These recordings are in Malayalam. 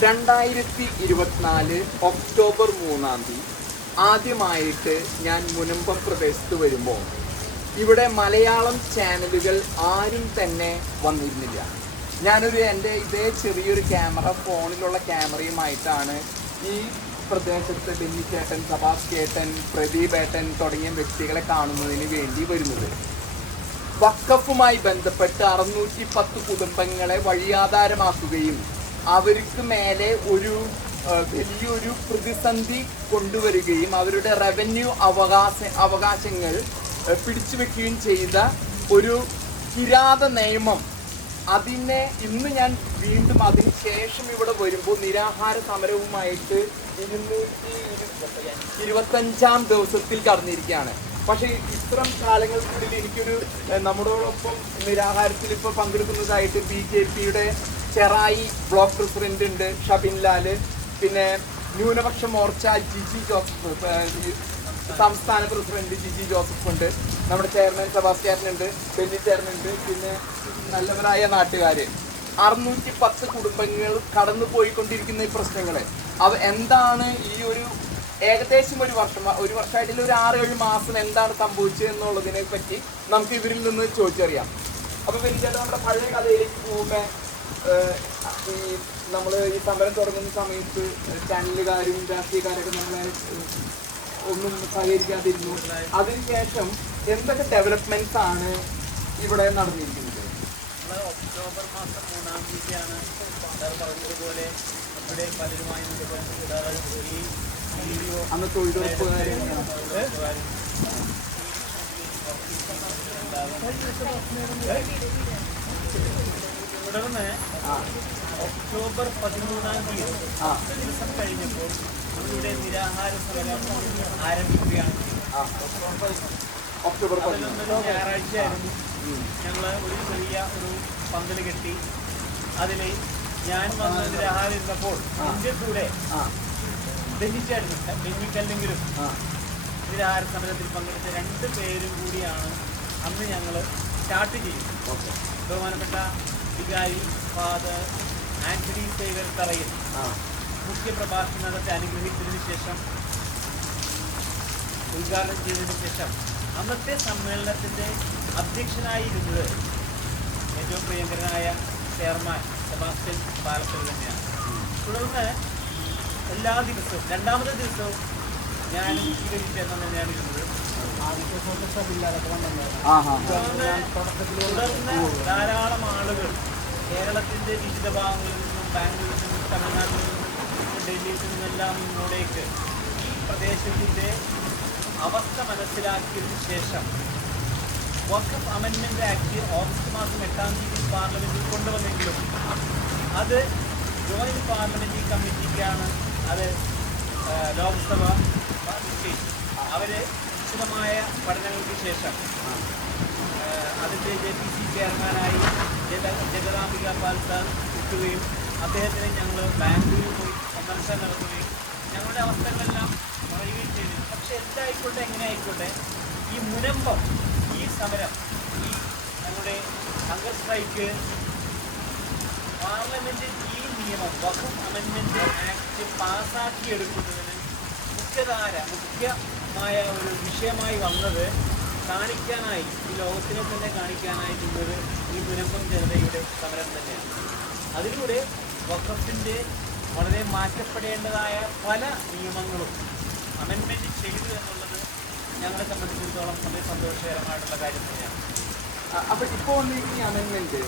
2024 ഒക്ടോബർ 3-ാം തീയതി ആദ്യമായിട്ട് ഞാൻ മുനമ്പം പ്രദേശത്ത് വരുമ്പോൾ ഇവിടെ മലയാളം ചാനലുകൾ ആരും തന്നെ വന്നിരുന്നില്ല. എൻ്റെ ഇതേ ചെറിയൊരു ക്യാമറ, ഫോണിലുള്ള ക്യാമറയുമായിട്ടാണ് ഈ പ്രദേശത്ത് ബെന്നിച്ചേട്ടൻ, സബാസ് ചേട്ടൻ, പ്രദീപ് ഏട്ടൻ തുടങ്ങിയ വ്യക്തികളെ കാണുന്നതിന് വേണ്ടി വരുന്നത്. വഖഫുമായി ബന്ധപ്പെട്ട് 610 കുടുംബങ്ങളെ വഴിയാധാരമാക്കുകയും അവർക്ക് മേലെ ഒരു വലിയൊരു പ്രതിസന്ധി കൊണ്ടുവരികയും അവരുടെ റവന്യൂ അവകാശങ്ങൾ പിടിച്ചു വെക്കുകയും ചെയ്ത ഒരു കിരാത നിയമം, അതിനെ ഇന്ന് ഞാൻ വീണ്ടും അതിന് ശേഷം ഇവിടെ വരുമ്പോൾ നിരാഹാര സമരവുമായിട്ട് 225-ാം ദിവസത്തിൽ കടന്നിരിക്കുകയാണ്. പക്ഷേ ഇത്തരം കാലങ്ങൾക്കുള്ളിൽ എനിക്കൊരു നമ്മളോടൊപ്പം നിരാഹാരത്തിൽ ഇപ്പോൾ പങ്കെടുക്കുന്നതായിട്ട് BJP-യുടെ ചെറായി ബ്ലോക്ക് പ്രസിഡന്റ് ഉണ്ട് ഷബിൻ ലാല്, പിന്നെ ന്യൂനപക്ഷ മോർച്ച ജിജി ജോസഫ്, സംസ്ഥാന പ്രസിഡന്റ് ജിജി ജോസഫ് ഉണ്ട്, നമ്മുടെ ചെയർമാൻ സബാസ് ചേട്ടനുണ്ട്, ബെന്നി ചേട്ടനുണ്ട്, പിന്നെ നല്ലവരായ നാട്ടുകാർ. 610 കുടുംബങ്ങൾ കടന്നു പോയിക്കൊണ്ടിരിക്കുന്ന ഈ പ്രശ്നങ്ങളെ എന്താണ് ഈ ഒരു ഏകദേശം ഒരു വർഷമായിട്ടുള്ള ഒരു 6-7 മാസം എന്താണ് സംഭവിച്ചത് എന്നുള്ളതിനെ പറ്റി നമുക്ക് ഇവരിൽ നിന്ന് ചോദിച്ചറിയാം. അപ്പോൾ ബെന്നി ചേട്ടൻ, നമ്മുടെ പഴയ കഥയിലേക്ക് പോകുമ്പോൾ നമ്മൾ ഈ സമരം തുടങ്ങുന്ന സമയത്ത് ചാനലുകാരും രാഷ്ട്രീയക്കാരൊക്കെ നമ്മളെ ഒന്നും സഹകരിക്കാതിരുന്നു. അതിനുശേഷം എന്തൊക്കെ ഡെവലപ്മെന്റ്സ് ആണ് ഇവിടെ നടന്നിരിക്കുന്നത്? ഒക്ടോബർ മാസം 3-ാം തീയതിയാണ് പറഞ്ഞതുപോലെ ഇവിടെ പലരുമായി അന്ന് തൊഴിലുറപ്പുകാരും തുടർന്ന് ഒക്ടോബർ 13-ാം തീയതി ദിവസം കഴിഞ്ഞപ്പോൾ നമ്മളുടെ നിരാഹാര സമരം ആരംഭിക്കുകയാണ്. ഒക്ടോബർ 11 ഞായറാഴ്ചയായിരുന്നു. ഞങ്ങൾ ഒരു ചെറിയ ഒരു പന്തൽ കെട്ടി അതിൽ ഞാൻ വന്ന് നിരാഹാരം ഇരുന്നപ്പോൾ എൻ്റെ കൂടെ ബെന്നിക്കല്ലെങ്കിലും നിരാഹാര സമരത്തിൽ പങ്കെടുത്ത 2 പേരും കൂടിയാണ് അന്ന് ഞങ്ങൾ സ്റ്റാർട്ട് ചെയ്യുന്നത്. ബഹുമാനപ്പെട്ട വികാരി ഫാദർ ആന്റണി സേവർ തറയിൽ മുഖ്യപ്രഭാഷണം നടത്തി അനുഗ്രഹിച്ചതിന് ശേഷം, ഉദ്ഘാടനം ചെയ്തതിനു ശേഷം അന്നത്തെ സമ്മേളനത്തിൻ്റെ അധ്യക്ഷനായിരുന്നത് ഏറ്റവും പ്രിയങ്കരനായ ചെയർമാൻ സെബാസ്റ്റ്യൻ പാലക്കൽ തന്നെയാണ്. തുടർന്ന് എല്ലാ ദിവസവും 2-ാമത്തെ ദിവസവും ഞാനും സ്വീകരിച്ചെന്ന് തന്നെയാണ് ഇരുന്നത്. തുടർന്ന് ധാരാളം ആളുകൾ കേരളത്തിൻ്റെ വിവിധ ഭാഗങ്ങളിൽ നിന്നും, ബാംഗ്ലൂരിൽ നിന്നും, തമിഴ്നാട്ടിൽ നിന്നും, ഡൽഹിയിൽ നിന്നെല്ലാം ഇങ്ങോട്ടേക്ക് ഈ പ്രദേശത്തിൻ്റെ അവസ്ഥ മനസ്സിലാക്കിയതിനു ശേഷം വഖഫ് അമെൻമെൻറ്റ് ആക്ട് ഓഗസ്റ്റ് മാസം 8-ാം തീയതി പാർലമെൻറ്റിൽ കൊണ്ടുവന്നെങ്കിലും അത് ജോയിൻറ്റ് പാർലമെൻ്ററി കമ്മിറ്റിക്കാണ് അത് ലോക്സഭ നിശ്ചയിച്ചു. അവർ വിശദമായ പഠനങ്ങൾക്ക് ശേഷം അതിൻ്റെ JPC ചെയർമാനായി ജഗദാംബിക പാൽ സാർ കിട്ടുകയും അദ്ദേഹത്തിന് ഞങ്ങൾ ബാംഗ്ലൂരിൽ പോയി സന്ദർശനം നടത്തുകയും ഞങ്ങളുടെ അവസ്ഥകളെല്ലാം പറയുകയും ചെയ്തു. പക്ഷെ എന്തായിക്കോട്ടെ, എങ്ങനെ ആയിക്കോട്ടെ, ഈ മുനമ്പം, ഈ സമരം, ഈ ഞങ്ങളുടെ ഹങ്കർ സ്ട്രൈക്ക്, പാർലമെൻറ്റ് ഈ നിയമം വഖഫ് അമെൻമെൻറ്റ് ആക്ട് പാസ്സാക്കിയെടുക്കുന്നതിന് മുഖ്യമായ ഒരു വിഷയമായി വന്നത് കാണിക്കാനായി, ഈ ലോകത്തിനെ തന്നെ കാണിക്കാനായി നിന്നത് ഈ മുനമ്പം ജനതയുടെ സമരം തന്നെയാണ്. അതിലൂടെ വഖഫിൻ്റെ വളരെ മാറ്റപ്പെടേണ്ടതായ പല നിയമങ്ങളും അമെൻമെൻറ്റ് ചെയ്തു എന്നുള്ളത് ഞങ്ങളെ സംബന്ധിച്ചിടത്തോളം വളരെ സന്തോഷകരമായിട്ടുള്ള കാര്യം തന്നെയാണ്. അപ്പോൾ ഇപ്പോൾ വന്നിരിക്കുന്ന അമെൻമെൻറ്റ്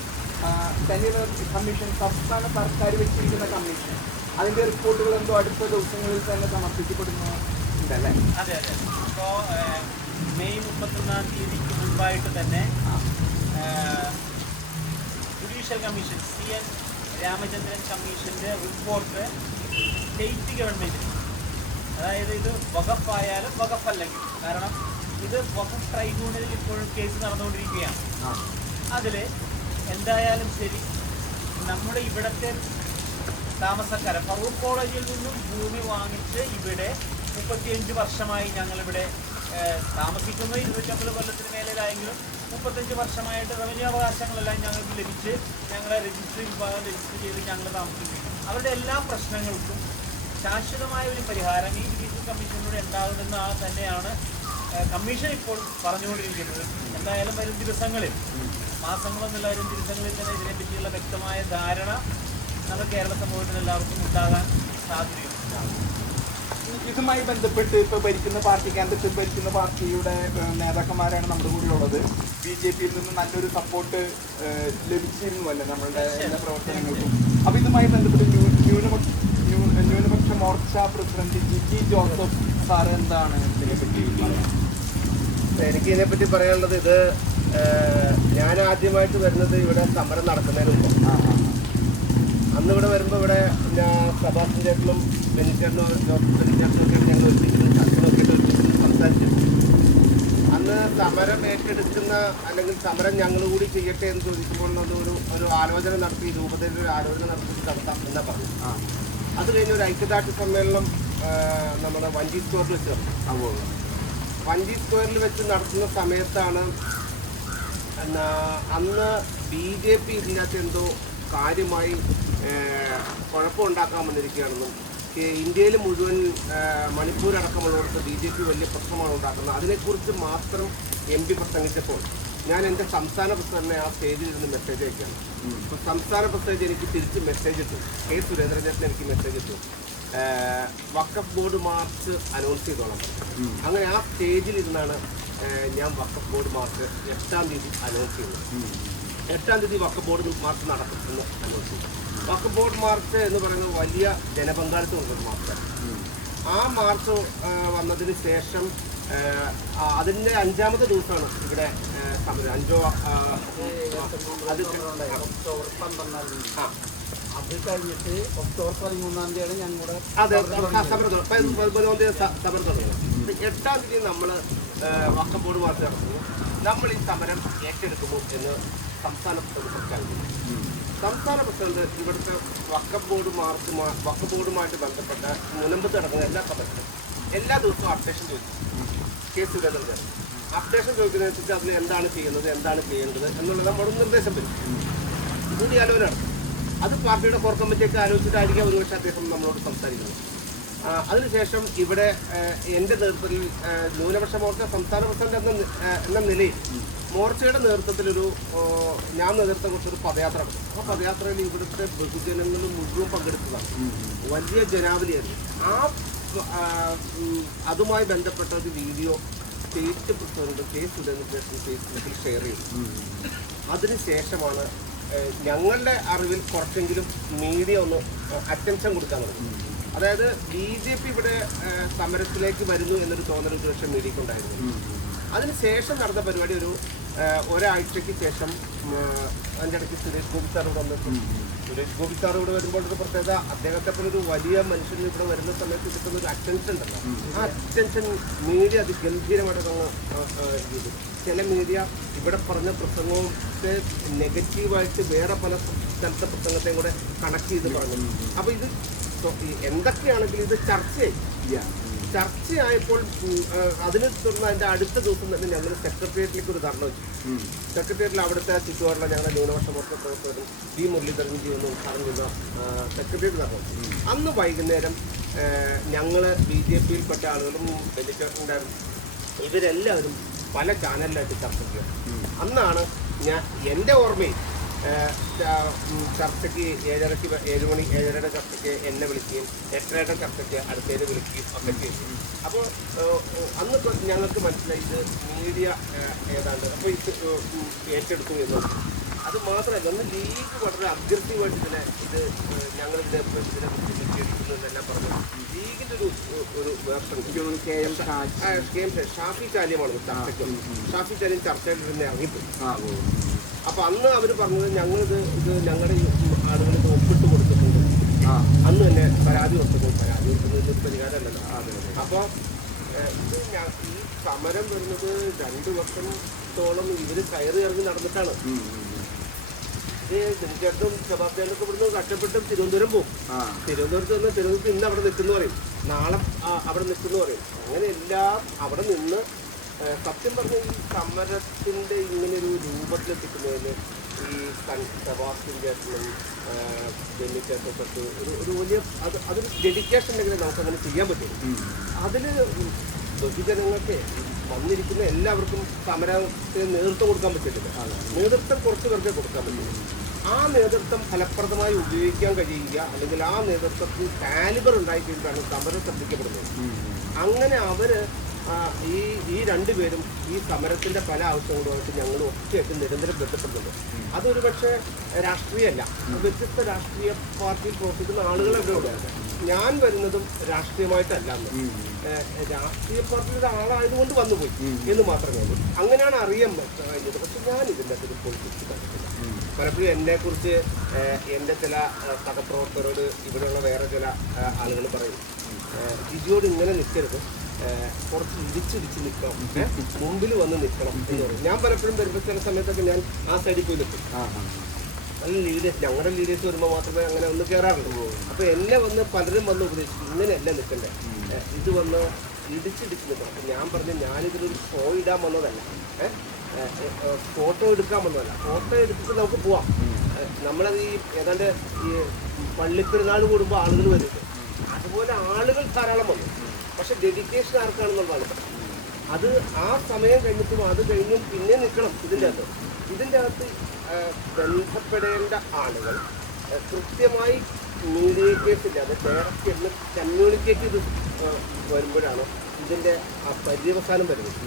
ടെലിവറി കമ്മീഷൻ, സംസ്ഥാന സർക്കാർ വെച്ചിരിക്കുന്ന കമ്മീഷൻ, അതിൻ്റെ റിപ്പോർട്ടുകൾ എന്തോ അടുത്ത ദിവസങ്ങളിൽ തന്നെ സമർപ്പിക്കപ്പെടുന്നുണ്ടല്ലേ? അതെ. ഇപ്പോൾ മെയ് 31-ാം തീയതിക്ക് മുൻപായിട്ട് തന്നെ ജുഡീഷ്യൽ കമ്മീഷൻ CN രാമചന്ദ്രൻ കമ്മീഷൻ്റെ റിപ്പോർട്ട് സ്റ്റേറ്റ് ഗവൺമെൻറ്, അതായത് ഇത് വഖഫായാലും വഖഫല്ലെങ്കിൽ, കാരണം ഇത് വഖഫ് ട്രൈബ്യൂണലിൽ ഇപ്പോഴും കേസ് നടന്നുകൊണ്ടിരിക്കുകയാണ്. അതിൽ എന്തായാലും ശരി, നമ്മുടെ ഇവിടുത്തെ താമസക്കാർ ഫറൂഖ് കോളേജിൽ നിന്നും ഭൂമി വാങ്ങിച്ച് ഇവിടെ 35 വർഷമായി ഞങ്ങളിവിടെ താമസിക്കുന്നത്. 250 കൊല്ലത്തിന് മേലെയായെങ്കിലും 35 വർഷമായിട്ട് റവന്യൂ അവകാശങ്ങളെല്ലാം ഞങ്ങൾക്ക് ലഭിച്ച് ഞങ്ങളെ വിഭാഗം രജിസ്റ്റർ ചെയ്ത് ഞങ്ങൾ താമസിക്കുന്നു. അവരുടെ എല്ലാ പ്രശ്നങ്ങൾക്കും ശാശ്വതമായ ഒരു പരിഹാരം ഈ ജുഡീഷ്യൽ കമ്മീഷനിലൂടെ ഉണ്ടാകുമെന്ന് തന്നെയാണ് കമ്മീഷൻ ഇപ്പോൾ പറഞ്ഞുകൊണ്ടിരിക്കുന്നത്. എന്തായാലും വരും ദിവസങ്ങളിൽ, മാസങ്ങളെന്നുള്ള വരും ദിവസങ്ങളിൽ തന്നെ ഇതിനെപ്പറ്റിയുള്ള വ്യക്തമായ ധാരണ നമ്മുടെ കേരള സമൂഹത്തിന് എല്ലാവർക്കും ഉണ്ടാകാൻ സാധ്യതയുണ്ട്. ഇതുമായി ബന്ധപ്പെട്ട് ഇപ്പോൾ ഭരിക്കുന്ന പാർട്ടിയുടെ നേതാക്കന്മാരാണ് നമ്മുടെ കൂടെ ഉള്ളത്. BJP-യിൽ നിന്ന് നല്ലൊരു സപ്പോർട്ട് ലഭിച്ചിരുന്നുവല്ലേ നമ്മളുടെ എല്ലാ പ്രവർത്തനങ്ങൾക്കും. അപ്പോൾ ഇതുമായി ബന്ധപ്പെട്ട് ന്യൂനപക്ഷ മോർച്ച പ്രസിഡന്റ് ജിജി ജോസഫ് സാർ എന്താണ് ഇതിനെപ്പറ്റി പറയുന്നത്? എനിക്ക് ഇതിനെപ്പറ്റി പറയാനുള്ളത്, ഇത് ഞാൻ ആദ്യമായിട്ട് വരുന്നത് ഇവിടെ സമരം നടക്കുന്നതിന് മുമ്പ്. അന്ന് ഇവിടെ വരുമ്പോൾ ഇവിടെ സബാസ്റ്റ്യൻ ചേട്ടനും ബെന്നിച്ചേട്ടനും ബെന്നിച്ചേട്ടനൊക്കെയാണ് ഞങ്ങൾ ഒരുമിച്ചിട്ട് സംസാരിച്ചു. അന്ന് സമരം ഏറ്റെടുക്കുന്ന അല്ലെങ്കിൽ സമരം ഞങ്ങൾ കൂടി ചെയ്യട്ടെ എന്ന് ചോദിക്കുമ്പോൾ ഒരു ആലോചന നടത്തി, രൂപതയിൽ ഒരു ആലോചന നടത്തി നടത്താം എന്നാ പറഞ്ഞു. അത് കഴിഞ്ഞ് ഒരു ഐക്യദാർഢ്യ സമ്മേളനം നമ്മുടെ വഞ്ചി സ്ക്വയറിൽ വെച്ച് നടത്തും. വഞ്ചി സ്ക്വയറിൽ വെച്ച് നടത്തുന്ന സമയത്താണ് അന്ന് BJP ഇതിനകത്ത് എന്തോ കാര്യമായി കുഴപ്പമുണ്ടാക്കാൻ വന്നിരിക്കുകയാണെന്നും ഇന്ത്യയിൽ മുഴുവൻ മണിപ്പൂർ അടക്കമുള്ളവർക്ക് BJP വലിയ പ്രശ്നമാണ് ഉണ്ടാക്കുന്നത്. അതിനെക്കുറിച്ച് മാത്രം MP പ്രസംഗിച്ചപ്പോൾ ഞാൻ എൻ്റെ സംസ്ഥാന പ്രസിഡന്റിനെ ആ സ്റ്റേജിൽ ഇരുന്ന് മെസ്സേജ് അയക്കുകയാണ്. അപ്പോൾ സംസ്ഥാന പ്രസിഡന്റ് എനിക്ക് തിരിച്ച് മെസ്സേജ് ഇട്ടു. K. സുരേന്ദ്രൻ എനിക്ക് മെസ്സേജ് ഇട്ടു, വഖഫ് ബോർഡ് മാർച്ച് അനൗൺസ് ചെയ്തോളാം. അങ്ങനെ ആ സ്റ്റേജിൽ ഇരുന്നാണ് ഞാൻ വഖഫ് ബോർഡ് മാർച്ച് 8-ാം തീയതി അനൗൺസ് ചെയ്യുന്നത്. 8-ാം തീയതി വഖഫ് ബോർഡ് മാർച്ച് നടക്കുമെന്ന് അനൗൺസ് ചെയ്തു. വഖഫ് ബോർഡ് മാർച്ച് എന്ന് പറയുന്നത് വലിയ ജനപങ്കാളിത്തമുള്ളൊരു മാർച്ചാണ്. ആ മാർച്ച് വന്നതിന് ശേഷം അതിൻ്റെ 5-ാമത്തെ ദിവസമാണ് ഇവിടെ സമരം. അത് കഴിഞ്ഞിട്ട് ഒക്ടോബർ 13-ാം തീയതിയാണ് ഞങ്ങളുടെ സമരം 13-ാം തീയതി സമരം തുടങ്ങുന്നത്. 8-ാം തീയതി നമ്മൾ വഖഫ് ബോർഡ് മാർച്ച് നടത്തുന്നു. നമ്മൾ ഈ സമരം ഏറ്റെടുക്കുമോ എന്ന് സംസ്ഥാന പ്രസിഡന്റ് പ്രഖ്യാപിക്കുന്നു. സംസ്ഥാന പ്രസിഡന്റ് ഇവിടുത്തെ വഖഫ് ബോർഡുമായിട്ട് ബന്ധപ്പെട്ട മുനമ്പത്ത് നടക്കുന്ന എല്ലാ സമരത്തിലും എല്ലാ ദിവസവും അപ്ഡേഷൻ ചോദിച്ചു. K. സുരേന്ദ്രൻ അപ്ഡേഷൻ ചോദിക്കുന്നതനുസരിച്ച് അതിൽ എന്താണ് ചെയ്യുന്നത്, എന്താണ് ചെയ്യേണ്ടത് എന്നുള്ളത് നമ്മുടെ നിർദ്ദേശം വരും. കൂടിയാലോചന നടത്തും. അത് പാർട്ടിയുടെ കോർ കമ്മിറ്റിയൊക്കെ ആലോചിച്ചിട്ടായിരിക്കും ഒരുപക്ഷെ അദ്ദേഹം നമ്മളോട് സംസാരിക്കുന്നത്. അതിനുശേഷം ഇവിടെ എൻ്റെ നേതൃത്വത്തിൽ ന്യൂനപക്ഷ മോർച്ച സംസ്ഥാന പ്രസിഡന്റ് എന്ന നിലയിൽ മോർച്ചയുടെ നേതൃത്വത്തിലൊരു ഞാൻ നേതൃത്വം കൊടുത്തൊരു പദയാത്ര നടത്തും. ആ പദയാത്രയിൽ ഇവിടുത്തെ ബഹുജനങ്ങൾ മുഴുവൻ പങ്കെടുത്തതാണ്. വലിയ ജനാവലിയായിരുന്നു. അതുമായി ബന്ധപ്പെട്ട ഒരു video state president K. Surendran ഫേസ്ബുക്കിൽ ഷെയർ ചെയ്തു. അതിനുശേഷമാണ് ഞങ്ങളുടെ അറിവിൽ കുറച്ചെങ്കിലും മീഡിയ ഒന്ന് അറ്റൻഷൻ കൊടുക്കാൻ തുടങ്ങി. അതായത് BJP ഇവിടെ സമരത്തിലേക്ക് വരുന്നു എന്നൊരു തോന്നൽ ഒരു പക്ഷേ മീഡിയക്കുണ്ടായിരുന്നു. അതിനുശേഷം നടന്ന പരിപാടി ഒരാഴ്ചയ്ക്ക് ശേഷം അതിൻ്റെ ഇടയ്ക്ക് സുരേഷ് ഗോപി സാർ ഇവിടെ വന്നിട്ടുണ്ട്. സുരേഷ് ഗോപി സാർ ഇവിടെ വരുമ്പോൾ ഒരു പ്രത്യേകത, അദ്ദേഹത്തെ പോലെ ഒരു വലിയ മനുഷ്യന് ഇവിടെ വരുന്ന സമയത്ത് കിട്ടുന്ന ഒരു അറ്റൻഷൻ ഉണ്ടല്ലോ, ആ അറ്റൻഷൻ മീഡിയ അതിഗംഭീരമായിട്ട് ചെയ്തു. ചില മീഡിയ ഇവിടെ പറഞ്ഞ പ്രസംഗത്തെ നെഗറ്റീവായിട്ട് വേറെ പല സ്ഥലത്തെ പ്രസംഗത്തെയും കൂടെ കണക്ട് ചെയ്ത് പറഞ്ഞു. അപ്പോൾ ഇത് എന്തൊക്കെയാണെങ്കിലും ഇത് ചർച്ചയായപ്പോൾ അതിനെ തുടർന്ന് അതിൻ്റെ അടുത്ത ദിവസം തന്നെ ഞങ്ങൾ സെക്രട്ടേറിയറ്റിലേക്ക് ഒരു ധർണ വെച്ചു. സെക്രട്ടേറിയറ്റിൽ അവിടുത്തെ ചുറ്റുപാടുള്ള ഞങ്ങളുടെ ന്യൂനപക്ഷ മോർച്ച പ്രവർത്തകരും D. മുരളീധരൻജി ഒന്ന് ഉദ്ഘാടനം ചെയ്ത സെക്രട്ടേറിയറ്റ് ധർണ വെച്ചു. അന്ന് വൈകുന്നേരം ഞങ്ങൾ BJP-യിൽപ്പെട്ട ആളുകളും ബെന്നിച്ചേട്ടനുണ്ടായിരുന്നു. ഇവരെല്ലാവരും പല ചാനലിലായിട്ട് ചർച്ച ചെയ്യുക. അന്നാണ് എൻ്റെ ഓർമ്മയിൽ ചർച്ചയ്ക്ക് 7 മണി 7:30 ചർച്ചയ്ക്ക് എന്നെ വിളിക്കുകയും 8:30 ചർച്ചയ്ക്ക് അടുത്തേക്ക് വിളിക്കുകയും ഒക്കെ ചെയ്തു. അപ്പോൾ അന്ന് ഞങ്ങൾക്ക് മനസ്സിലായി ഇത് മീഡിയ ഏതാണ്ട് അപ്പോൾ ഇത് ഏറ്റെടുത്തു എന്ന്. അത് മാത്രമല്ല, ഒന്ന് ലീഗ് വളരെ അഗ്രസീവായിട്ട് ഇത് ഞങ്ങളിതിനെ ഏറ്റെടുക്കുന്നു എന്നെല്ലാം പറഞ്ഞു. ലീഗിൻ്റെ ഒരു വേർഷൻ ഷാഫി ചാലിയമാണ് ചർച്ചയ്ക്ക്. ഷാഫി ചാലിയം ചർച്ചയിൽ തന്നെ ഇറങ്ങിപ്പോയി. അപ്പോൾ അന്ന് അവർ പറഞ്ഞത് ഞങ്ങളിത് ഞങ്ങളുടെ ആളുകളിൽ ഒപ്പിട്ട് കൊടുത്തിട്ടുണ്ട്. അന്ന് തന്നെ പരാതി കൊടുക്കുന്നതിന് പരിഹാരമല്ലല്ലോ. അപ്പോൾ ഇത് ഈ സമരം വരുന്നത് 2 വർഷത്തോളം ഇവർ കയറി ഇറങ്ങി നടന്നിട്ടാണ്. ഇത് ചേട്ടനും സെബാസ്റ്റ്യാനൊക്കെ ഇവിടുന്ന് കഷ്ടപ്പെട്ടും തിരുവനന്തപുരം പോകും. തിരുവനന്തപുരത്ത് ഇന്ന് അവിടെ നിൽക്കുന്നു പറയും, നാളെ അവിടെ നിൽക്കുന്നു പറയും. അങ്ങനെ എല്ലാം അവിടെ നിന്ന് സത്യം പറഞ്ഞ ഈ സമരത്തിൻ്റെ ഇങ്ങനൊരു രൂപത്തിലെത്തിക്കുന്നതിന് ഈ സെബാസ്റ്റ്യൻ ചേട്ടനും ബെന്നി ചേട്ടനൊക്കെ ഒരു വലിയ അതൊരു ഡെഡിക്കേഷൻ ഉണ്ടെങ്കിൽ നമുക്കങ്ങനെ ചെയ്യാൻ പറ്റും. അതിൽ ബഹുജനങ്ങൾക്ക് വന്നിരിക്കുന്ന എല്ലാവർക്കും സമരത്തിന് നേതൃത്വം കൊടുക്കാൻ പറ്റില്ല. നേതൃത്വം കുറച്ച് പേർക്ക് കൊടുക്കാൻ പറ്റില്ല. ആ നേതൃത്വം ഫലപ്രദമായി ഉപയോഗിക്കാൻ കഴിയുക, അല്ലെങ്കിൽ ആ നേതൃത്വത്തിൽ കാലിബർ ഉണ്ടായിക്കൊണ്ടാണ് സമരം ശ്രദ്ധിക്കപ്പെടുന്നത്. അങ്ങനെ അവർ ഈ രണ്ടുപേരും ഈ സമരത്തിൻ്റെ പല ആവശ്യങ്ങളുമായിട്ട് ഞങ്ങൾ ഒക്കെയായിട്ട് നിരന്തരം ബന്ധപ്പെടുന്നുണ്ട്. അതൊരു പക്ഷേ രാഷ്ട്രീയമല്ല, വ്യത്യസ്ത രാഷ്ട്രീയ പാർട്ടിയിൽ പ്രവർത്തിക്കുന്ന ആളുകളൊക്കെ ഉണ്ട്. ഞാൻ വരുന്നതും രാഷ്ട്രീയമായിട്ടല്ല, രാഷ്ട്രീയ പാർട്ടിയുടെ ആളായതുകൊണ്ട് വന്നുപോയി എന്ന് മാത്രമേ ഉള്ളൂ. അങ്ങനെയാണ് അറിയാൻ കഴിഞ്ഞത്. പക്ഷെ ഞാൻ ഇതിൻ്റെ അകത്ത് പൊളിറ്റിക്സ് കണ്ടിട്ടില്ല. പലപ്പോഴും എന്നെക്കുറിച്ച് എൻ്റെ ചില സഹപ്രവർത്തകരോട് ഇവിടെയുള്ള വേറെ ചില ആളുകൾ പറയും, ജിജിയോട് ഇങ്ങനെ നിൽക്കരുത്, കുറച്ച് ഇടിച്ചിടിച്ച് നിൽക്കണം, മുമ്പിൽ വന്ന് നിൽക്കണം എന്ന് പറയും. ഞാൻ പലപ്പോഴും വരുമ്പോൾ ചില സമയത്തൊക്കെ ഞാൻ ആ സൈഡിൽ പോയി നിൽക്കും. നല്ല ലീഡേഴ്സ്, ഞങ്ങളുടെ ലീഡേഴ്സ് വരുമ്പോൾ മാത്രമേ അങ്ങനെ ഒന്ന് കയറാറുള്ളൂ. അപ്പോൾ എന്നെ വന്ന് പലരും വന്ന് ഉപദേശിക്കും, ഇങ്ങനെയല്ല നിൽക്കണ്ടേ, ഇത് വന്ന് ഇടിച്ചിടിച്ച് നിൽക്കണം. അപ്പം ഞാൻ പറഞ്ഞു, ഞാനിതിലൊരു ഷോ ഇടാൻ വന്നതല്ല, ഫോട്ടോ എടുക്കാൻ വന്നതല്ല. ഫോട്ടോ എടുത്തിട്ട് നമുക്ക് പോവാം. നമ്മളത് ഈ ഏതാണ്ട് ഈ പള്ളിപ്പെരുന്നാൾ കൂടുമ്പോൾ ആളുകൾ വരും, അതുപോലെ ആളുകൾ ധാരാളം വന്നു. പക്ഷെ ഡെഡിക്കേഷൻ ആർക്കാണെന്നുള്ളതാണ്. അത് ആ സമയം കഴിഞ്ഞിട്ടും അത് കഴിഞ്ഞും പിന്നെ നിൽക്കണം. ഇതിൻ്റെ അകത്ത് ബന്ധപ്പെടേണ്ട ആളുകൾ കൃത്യമായി മീഡിയേറ്റേഴ്സ് ഇല്ലാതെ ഡയറക്റ്റ് എന്ന് കമ്മ്യൂണിക്കേറ്റ് ചെയ്ത് വരുമ്പോഴാണ് ഇതിൻ്റെ ആ പര്യവസാനം വരുന്നത്.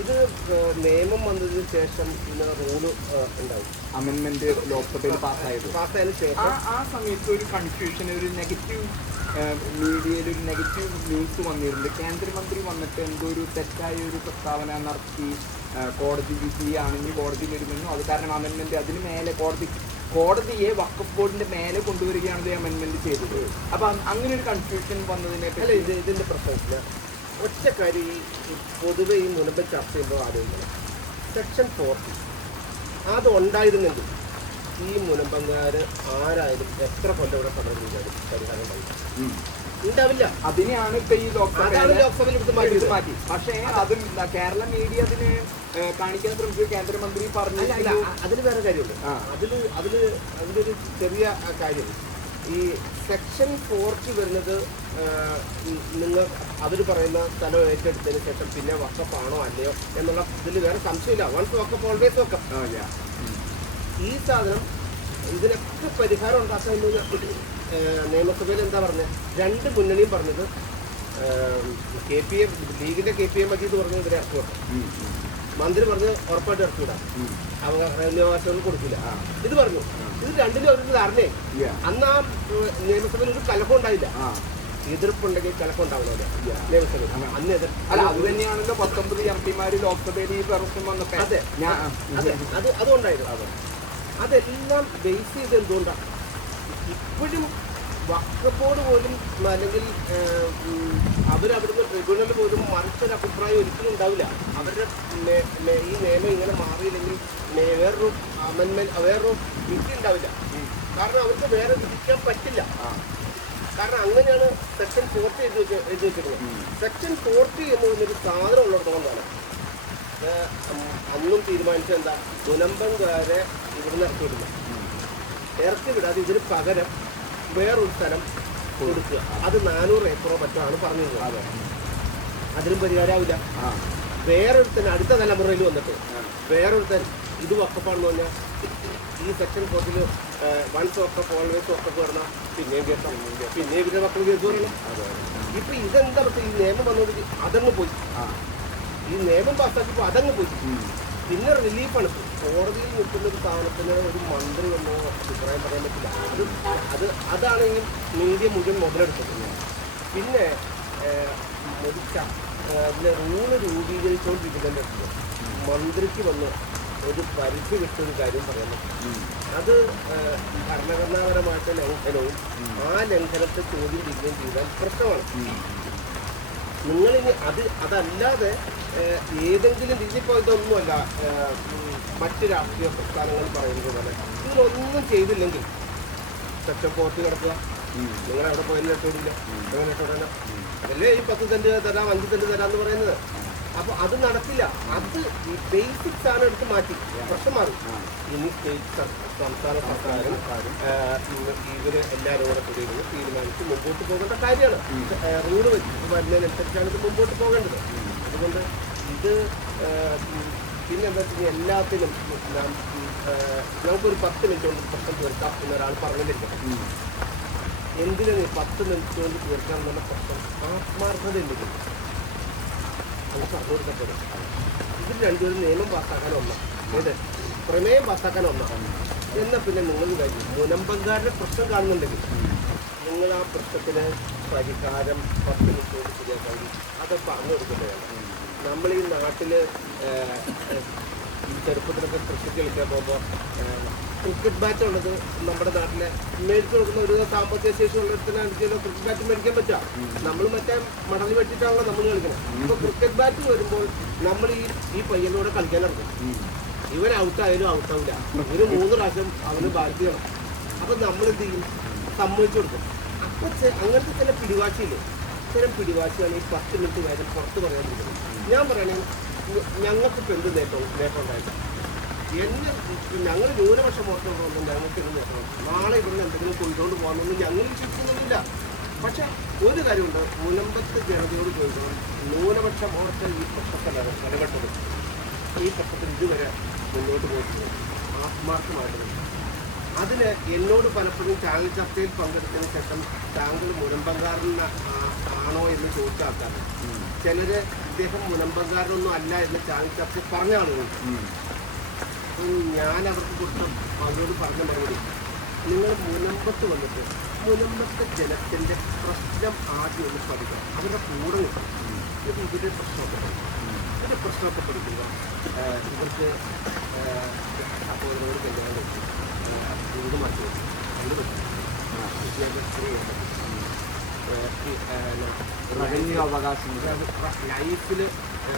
ഇത് നിയമം വന്നതിന് ശേഷം ഇന്ന് റൂള് ഉണ്ടാവും, അമെൻമെന്റ് ലോക്സഭയിൽ പാസ്സായതിനു ശേഷം ആ സമയത്ത് ഒരു കൺഫ്യൂഷൻ, ഒരു നെഗറ്റീവ് മീഡിയയിൽ ഒരു നെഗറ്റീവ് ന്യൂസ് വന്നിരുന്നു. കേന്ദ്രമന്ത്രി വന്നിട്ട് എന്തോ ഒരു തെറ്റായ ഒരു പ്രസ്താവന നടത്തി, കോടതി വിധിയാണെങ്കിൽ കോടതി വരുമെന്നും അത് കാരണം അമെൻമെന്റ് അതിന് മേലെ കോടതിയെ വഖഫ് ബോർഡിന്റെ മേലെ കൊണ്ടുവരികയാണ് അമെൻമെന്റ് ചെയ്തത്. അപ്പം അങ്ങനെ ഒരു കൺഫ്യൂഷൻ വന്നതിനെ അല്ല, ഇതിൻ്റെ പ്രശ്നത്തില് ഒറ്റ കാര്യം ഈ പൊതുവെ ഈ മുൻപ് ചർച്ച ചെയ്യുമ്പോൾ ആലോചിക്കണം. സെക്ഷൻ 40 അത് ഉണ്ടായിരുന്നെങ്കിൽ ഈ മുനമ്പങ്കാർ ആരായാലും എത്ര കൊല്ലം ഇവിടെ സമരം ചെയ്താലും പരിഹാരം ഉണ്ടാവില്ല. അതിനെയാണ് ഇപ്പൊ ഈ ലോക്സഭയിൽ മാറ്റി. പക്ഷേ അത് കേരള മീഡിയ അതിന് കാണിക്കാൻ ശ്രമിച്ചു. കേന്ദ്രമന്ത്രി പറഞ്ഞു. അതിന് വേറെ കാര്യമുണ്ട്. അതിലൊരു ചെറിയ കാര്യം, ഈ സെക്ഷൻ 40 വരുന്നത് നിങ്ങൾ അവർ പറയുന്ന സ്ഥലം ഏറ്റെടുത്തതിന് ശേഷം പിന്നെ വക്കപ്പാണോ അല്ലയോ എന്നുള്ള ഇതിൽ വേറെ സംശയമില്ല. Once wake up always wake up. ഈ സാധനം ഇതിനൊക്കെ പരിഹാരം ഉണ്ടാക്കാൻ നിയമസഭയിൽ എന്താ പറഞ്ഞത്? രണ്ട് മുന്നണിയും പറഞ്ഞത് ലീഗിന്റെ KPA മജീദ് പറഞ്ഞു ഇവരെ ഇറക്കി വിടാം. മന്ത്രി പറഞ്ഞ് ഉറപ്പായിട്ട് ഇറക്കി വിടാം, അവകാശങ്ങൾ കൊടുക്കില്ല. ഇത് പറഞ്ഞു. ഇത് രണ്ടിലും അവർക്ക് ധാരണേ. അന്ന് ആ നിയമസഭയിൽ ഒരു കലഹം ഉണ്ടായില്ല. എതിർപ്പുണ്ടെങ്കിൽ കലഹം ഉണ്ടാവില്ല നിയമസഭയിൽ. അന്ന് അല്ല, അത് തന്നെയാണല്ലോ 19 MP ലോക്സഭയിൽ ഈ പ്രശ്നം വന്നപ്പോൾ. അതെ, അതുകൊണ്ടായിരുന്നു. അതെല്ലാം ബേസ് ചെയ്ത് എന്തുകൊണ്ടാണ് ഇപ്പോഴും വഖഫ് ബോർഡ് പോലും അല്ലെങ്കിൽ അവരവിടുന്ന് ട്രിബ്യൂണൽ പോലും മറിച്ചൊരു അഭിപ്രായം ഒരിക്കലും ഉണ്ടാവില്ല. അവരുടെ ഈ നിയമം ഇങ്ങനെ മാറിയില്ലെങ്കിൽ വേറൊരു അമെൻമെന്റ് വേറൊരു വിധി ഉണ്ടാവില്ല. കാരണം അവർക്ക് വേറെ വിധിക്കാൻ പറ്റില്ല. കാരണം അങ്ങനെയാണ് സെക്ഷൻ 40 എഴുതി വെച്ചിട്ടുള്ളത്. സെക്ഷൻ 40 എന്ന് പറഞ്ഞൊരു സാധനം ഉള്ളിടത്തോണ്ടാണ് അന്നും തീരുമാനിച്ചത് എന്താ, മുനമ്പൻകാരെ ഇവിടുന്ന് ഇറക്കി വിടാതെ ഇതിന് പകരം വേറൊരു സ്ഥലം കൊടുക്കുക. അത് 400 ഏക്കറോ മറ്റോ ആണ് പറഞ്ഞിരുന്നത്. അതിനും പരിഹാരമാവില്ല. വേറൊരുത്തൻ അടുത്ത തലമുറയിൽ വന്നിട്ട് വേറൊരുത്തൻ ഇത് വക്കപ്പാണെന്ന് പറഞ്ഞാൽ ഈ സെക്ഷൻ 40 വൺസ് വക്കപ്പ് ഓൾവേസ് വക്കപ്പ് പറഞ്ഞാൽ പിന്നെയും കേട്ടോ, പിന്നെയും ഇവരുടെ മക്കൾ കേസ് പറയണം. ഇപ്പം ഇതെന്താ പറ്റുക? ഈ നിയമം വന്നോട് അതങ്ങ് പോയി. ഈ നിയമം പാസ്സാക്കിയപ്പോൾ അതങ്ങ് പോയി. പിന്നെ റിലീഫാണ്. കോടതിയിൽ നിൽക്കുന്ന ഒരു സ്ഥാനത്തിന് ഒരു മന്ത്രി വന്നോ അഭിപ്രായം പറയാൻ പറ്റില്ല. അതാണെങ്കിൽ മീഡിയ മുഴുവൻ മുതലെടുത്തത്. പിന്നെ അതിലെ റൂള് രൂപീകരിച്ചുകൊണ്ടിരിക്കുന്നതിൻ്റെ മന്ത്രിക്ക് വന്ന് ഒരു പരിധി വിട്ടൊരു കാര്യം പറയാൻ പറ്റും. അത് ഭരണഘടനാപരമായിട്ട് ലംഘനവും ആ ലംഘനത്തെ ചോദ്യം ചെയ്യുകയും ചെയ്താൽ പ്രശ്നമാണ്. നിങ്ങളിനി അതല്ലാതെ ഏതെങ്കിലും രീതിപ്പോൾ ഇതൊന്നുമല്ല മറ്റ് രാഷ്ട്രീയ പ്രസ്ഥാനങ്ങൾ പറയുന്നത് പോലെ ഇതിലൊന്നും ചെയ്തില്ലെങ്കിൽ സെക്ഷൻ 40 കിടക്കുക. നിങ്ങൾ എവിടെ പോയാലും രക്ഷപ്പെടില്ല. അങ്ങനെ രക്ഷപ്പെടാനോ അതല്ലേ ഈ 10 സെന്റ് തരാം 5 സെന്റ് തരാം എന്ന് പറയുന്നത്. അപ്പൊ അത് നടക്കില്ല. അത് ബേസിക്സ് ആണ് എടുത്ത് മാറ്റി, പ്രശ്നം മാറി. ഇനി സ്റ്റേറ്റ് സംസ്ഥാന സർക്കാരും ഇവര് എല്ലാവരും കൂടെ കൂടി തീരുമാനിച്ച് മുമ്പോട്ട് പോകേണ്ട കാര്യമാണ്. റൂള് വരുന്നതിനനുസരിച്ചാണ് ഇത് മുമ്പോട്ട് പോകേണ്ടത്. അതുകൊണ്ട് ഇത് പിന്നെ എന്താ വെച്ചാൽ എല്ലാത്തിനും നമുക്കൊരു 10 മിനിറ്റ് കൊണ്ട് പ്രശ്നം തീർക്കാം എന്നൊരാൾ പറഞ്ഞിരിക്കണം. എന്തിനാണ് 10 മിനിറ്റ് കൊണ്ട് തീർക്കാം എന്നുള്ള പ്രശ്നം ആത്മാർത്ഥത ഉണ്ടെങ്കിൽ അത് പറഞ്ഞു കൊടുക്കപ്പെടും. ഇതിൽ രണ്ടുപേരും നിയമം പാസ്സാക്കാൻ ഒന്നാണ്, ഏത് പ്രമേയം പാസ്സാക്കാൻ ഒന്നാണ്. എന്നാൽ പിന്നെ നിങ്ങൾ കഴിഞ്ഞു മുനമ്പങ്കാരുടെ പ്രശ്നം കാണുന്നുണ്ടെങ്കിൽ നിങ്ങൾ ആ പ്രശ്നത്തിന് പരിഹാരം 10 മിനിറ്റ് കൊണ്ട് ശരിയാക്കാൻ അത് പറഞ്ഞു കൊടുക്കേണ്ടതാണ്. നമ്മൾ ഈ നാട്ടിൽ ഈ ചെറുപ്പത്തിലൊക്കെ ക്രിക്കറ്റ് കളിക്കാൻ പോകുമ്പോൾ ക്രിക്കറ്റ് ബാറ്റ് ഉള്ളത് നമ്മുടെ നാട്ടിൽ മേടിച്ച് കൊടുക്കുന്ന ഒരു സാമ്പത്തിക ശേഷി ഉള്ളിടത്തിനാണെങ്കിലും ക്രിക്കറ്റ് ബാറ്റ് മേടിക്കാൻ പറ്റുക. നമ്മൾ മറ്റേ മടൽ വെച്ചിട്ടാണല്ലോ നമ്മൾ കളിക്കുന്നത്. ഇപ്പോൾ ക്രിക്കറ്റ് ബാറ്റ് വരുമ്പോൾ നമ്മൾ ഈ പയ്യനോട് കളിക്കാൻ ഇറങ്ങും. ഇവൻ ഔട്ടായാലും ഔട്ടാവില്ല, ഇവര് 3 പ്രാവശ്യം അവന് ബാറ്റ് ചെയ്യണം. അപ്പം നമ്മൾ എന്ത് ചെയ്യും? സമ്മതിച്ചു കൊടുക്കും. അപ്പം അങ്ങനത്തെ ചില പിടിവാശിയില്ലേ, ഇത്തരം പിടിവാശിയാണ് ഈ 10 മിനിറ്റ് കാര്യം പുറത്ത് പറയാതിരിക്കുന്നത്. ഞാൻ പറയുകയാണെങ്കിൽ ഞങ്ങൾക്കിപ്പോൾ എന്ത് നേട്ടം ഉണ്ടായില്ല. ഞങ്ങൾ ന്യൂനപക്ഷം മോശമുള്ളതൊന്നും ഞങ്ങൾക്ക് ഇത് നേട്ടം. നാളെ ഇവിടുന്ന് എന്തെങ്കിലും കൊണ്ടുകൊണ്ട് പോകാനൊന്നും ഞങ്ങൾ ചിന്തിക്കുന്നില്ല. പക്ഷെ ഒരു കാര്യമുണ്ട്, മുനമ്പത്ത് ജനതയോട് ചോദിക്കണം, ന്യൂനപക്ഷ മോർച്ച ഈ പ്രശ്നത്തിൽ ഇടപെട്ടത് ഈ പ്രശ്നത്തിൽ ഇതുവരെ മുന്നോട്ട് പോയിട്ടുണ്ട് ആത്മാർത്ഥമായിട്ട്. അതിന് എന്നോട് പലപ്പോഴും ചാനൽ ചർച്ചയിൽ പങ്കെടുത്തതിന് ശേഷം താങ്കൾ മുനമ്പങ്കാരൻ ആണോ എന്ന് ചോദിച്ച ആൾക്കാർ ചിലര് ഇദ്ദേഹം മുനമ്പങ്കാരനൊന്നും അല്ല എന്ന് ചാനൽ ചർച്ചയിൽ പറഞ്ഞ ആളുകൾ. ഞാൻ അവർക്ക് കൊടുത്ത അവരോട് പറഞ്ഞ മറുപടി, നിങ്ങൾ മുനമ്പത്ത് വന്നിട്ട് മുനമ്പത്തെ ജനത്തിൻ്റെ പ്രശ്നം ആദ്യം ഒന്ന് പഠിക്കുക. അവരുടെ കൂടെ നിൽക്കുക. ഇത് ഇവരുടെ പ്രശ്നമൊക്കെ പഠിക്കുക. ഇവർക്ക് സഹോദരനോട് കല്യാണം കഴിച്ചു വീട് മാറ്റി വെച്ചു, അത് പറ്റും റവന്യൂ അവകാശം ലൈഫിൽ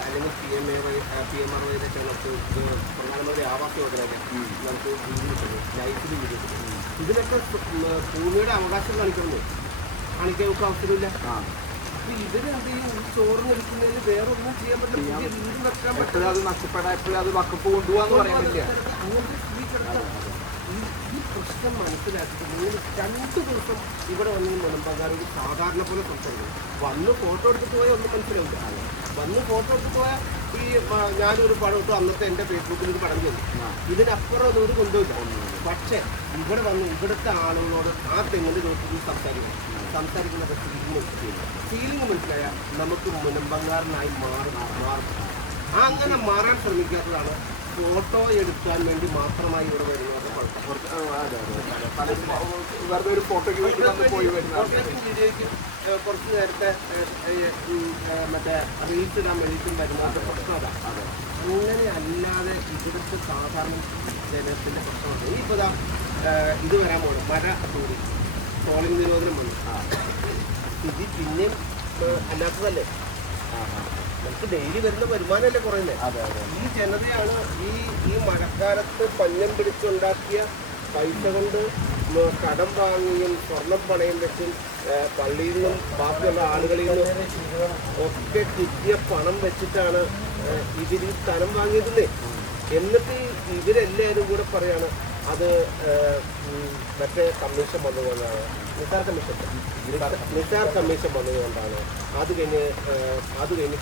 അല്ലെങ്കിൽ PMRYയുടെ നമുക്ക് പ്രധാനമന്ത്രി ആവാസ് യോജനയൊക്കെ നമുക്ക് വീട് കിട്ടുന്നു, ലൈഫിൽ വീട് കിട്ടുന്നു. ഇതിനൊക്കെ ഭൂമിയുടെ അവകാശം കാണിക്കാൻ നമുക്ക് അവസരമില്ല. അപ്പൊ ഇവരെന്ത് ചെയ്യും? ചോറ് നിൽക്കുന്നതിന് വേറെ ഒന്നും ചെയ്യാൻ പറ്റില്ല. വീട് വെക്കാൻ പറ്റും, അത് നഷ്ടപ്പെടാൻ എപ്പോഴും അത് വക്കപ്പ് കൊണ്ടുപോകാന്ന് പറയാനില്ല. അങ്ങനത്തെ സ്ഥിതി കിടക്കാം. ഈ പ്രശ്നം മനസ്സിലാക്കിയിട്ട് നിങ്ങൾ 2 ദിവസം ഇവിടെ വന്ന് മുനമ്പങ്കാരോട് സാധാരണ പോലെ സംസാരിക്കും. വന്ന് ഫോട്ടോ എടുത്തിട്ട് പോയാൽ ഒന്നും മനസ്സിലാവില്ല. വന്ന് ഫോട്ടോ എടുത്തിട്ട് പോയാൽ ഈ ഞാനൊരു പടം ഇട്ടു, അന്നത്തെ എൻ്റെ ഫേസ്ബുക്കിൽ ഒരു പടം ചെയ്തു. ഇതിനപ്പുറം ഒന്നും ഒരു കൊണ്ടുമില്ല. പക്ഷേ ഇവിടെ വന്ന് ഇവിടുത്തെ ആളുകളോട് ആ തെങ്ങിൻ്റെ ചോദിച്ച് സംസാരിക്കുന്നത് ഫീലിംഗ് മനസ്സിലായാൽ നമുക്ക് മുനമ്പങ്കാരനായി മാറും. അങ്ങനെ മാറാൻ ശ്രമിക്കാത്തതാണ് ഫോട്ടോ എടുക്കാൻ വേണ്ടി മാത്രമായി ഇവിടെ വരുന്നത്. വെറുതെ ഒരു ഫോട്ടോയ്ക്ക് വേണ്ടി പോയി വരുന്ന വീഡിയോയ്ക്ക് കുറച്ച് നേരത്തെ മറ്റേ റീൽസ് ഇടാൻ വേണ്ടിയിട്ടും വരുന്നതിൻ്റെ പ്രശ്നം അതാണ്. അങ്ങനെ അല്ലാതെ ഇവിടുത്തെ സാധാരണ ജനത്തിൻ്റെ പ്രശ്നമുണ്ട്. ഇനിയിപ്പോൾ ഇതാ ഇത് വരാൻ പോകുന്നു, മഴ കൂടി ട്രോളിംഗ് നിരോധനം വന്നു. ഇത് പിന്നെയും അല്ലാത്തതല്ലേ, നമുക്ക് ഡെയിലി വരുന്ന വരുമാനമല്ലേ കുറയുന്നത്. ഈ ജനതയാണ് ഈ മഴക്കാലത്ത് പഞ്ഞം പിടിച്ചുണ്ടാക്കിയ പൈസ കൊണ്ട് കടം വാങ്ങിയും സ്വർണം പണയം വെച്ചും പള്ളിയിൽ നിന്നും ബാക്കിയുള്ള ആളുകളിൽ നിന്നും ഒക്കെ കിട്ടിയ പണം വെച്ചിട്ടാണ് ഇവർ ഈ സ്ഥലം വാങ്ങിയിരുന്നേ. എന്നിട്ട് ഇവരെല്ലാവരും കൂടെ പറയാണ് അത് മറ്റേ കമ്മീഷൻ വന്നതുകൊണ്ടാണ്, നിസാർ കമ്മീഷൻ വന്നതുകൊണ്ടാണ്. അത് കഴിഞ്ഞ്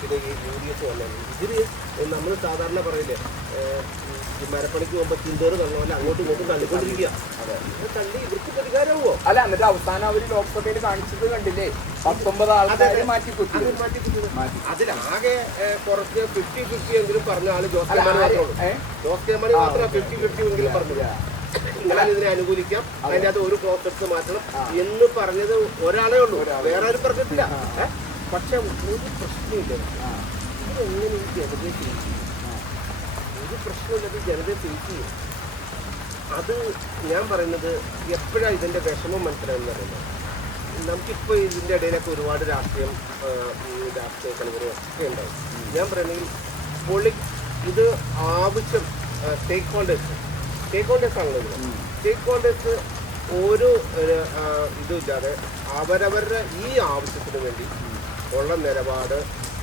പിന്നെ ഈ UDF വന്നത്. ഇതിൽ നമ്മൾ സാധാരണ പറയില്ലേ, ഈ മരപ്പണിക്ക് പോകുമ്പോൾ ചിന്തേറ് തന്നപോലെ അങ്ങോട്ടും ഇങ്ങോട്ടും തള്ളിക്കൊണ്ടിരിക്കുക. ഇത് തള്ളി ഇവർക്ക് പരിഹാരമാവോ? അല്ല, എന്നിട്ട് അവസാനം അവർ ലോക്സഭയിൽ കാണിച്ചത് കണ്ടില്ലേ, 19 ആൾക്കാരെ മാറ്റി അതിലാകെ കുറച്ച് 50-50 എങ്കിലും പറഞ്ഞ ആള് ജോസ് കെ മാണി മാത്രം 50-50 എങ്കിലും പറഞ്ഞില്ല. ഞാൻ ഇതിനെ അനുകൂലിക്കാം, അതിൻ്റെ അത് ഒരു പ്രോസസ് മാറ്റണം എന്ന് പറഞ്ഞത് ഒരാളേ ഉള്ളൂ, വേറെ ആരും പറഞ്ഞിട്ടില്ല. പക്ഷെ ഒരു പ്രശ്നമില്ല, ഇതെങ്ങനെ ഈ ജനതയെ ഫേസ് ചെയ്യും? ഒരു പ്രശ്നമില്ലാതെ ജനതയെ ഫേസ് ചെയ്യും. അത് ഞാൻ പറയുന്നത് എപ്പോഴാണ് ഇതിൻ്റെ വിഷമം മനസ്സിലായെന്ന് പറയുന്നത്. നമുക്കിപ്പോൾ ഇതിൻ്റെ ഇടയിലൊക്കെ ഒരുപാട് രാഷ്ട്രീയ കളികളും ഒക്കെ ഉണ്ടാവും. ഞാൻ പറയുന്നെങ്കിൽ ഇത് ആവശ്യം സ്റ്റേക്ക് ഹോൾഡേഴ്സ് ആണല്ലോ. സ്റ്റേക്ക് ഹോൾഡേഴ്സ് ഓരോ ഇതും ഇല്ലാതെ അവരവരുടെ ഈ ആവശ്യത്തിന് വേണ്ടി ഉള്ള നിലപാട്